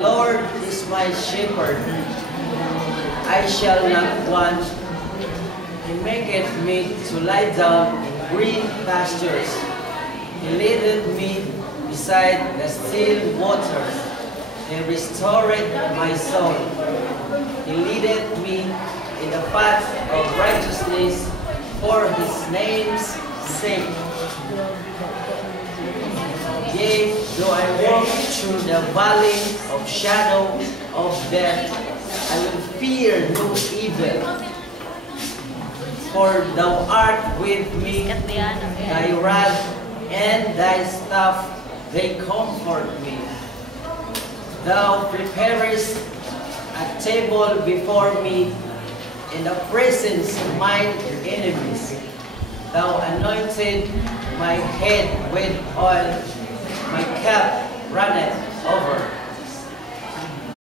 Lord is my shepherd, I shall not want. He maketh me to lie down in green pastures. He leadeth me beside the still waters. He restored my soul. He leadeth me in the path of righteousness for his name's sake. Yea, though I walk through the valley of shadow of death, I will fear no evil. For thou art with me, thy rod and thy staff, they comfort me. Thou preparest a table before me in the presence of mine enemies. Thou anointed my head with oil, my cup runneth over.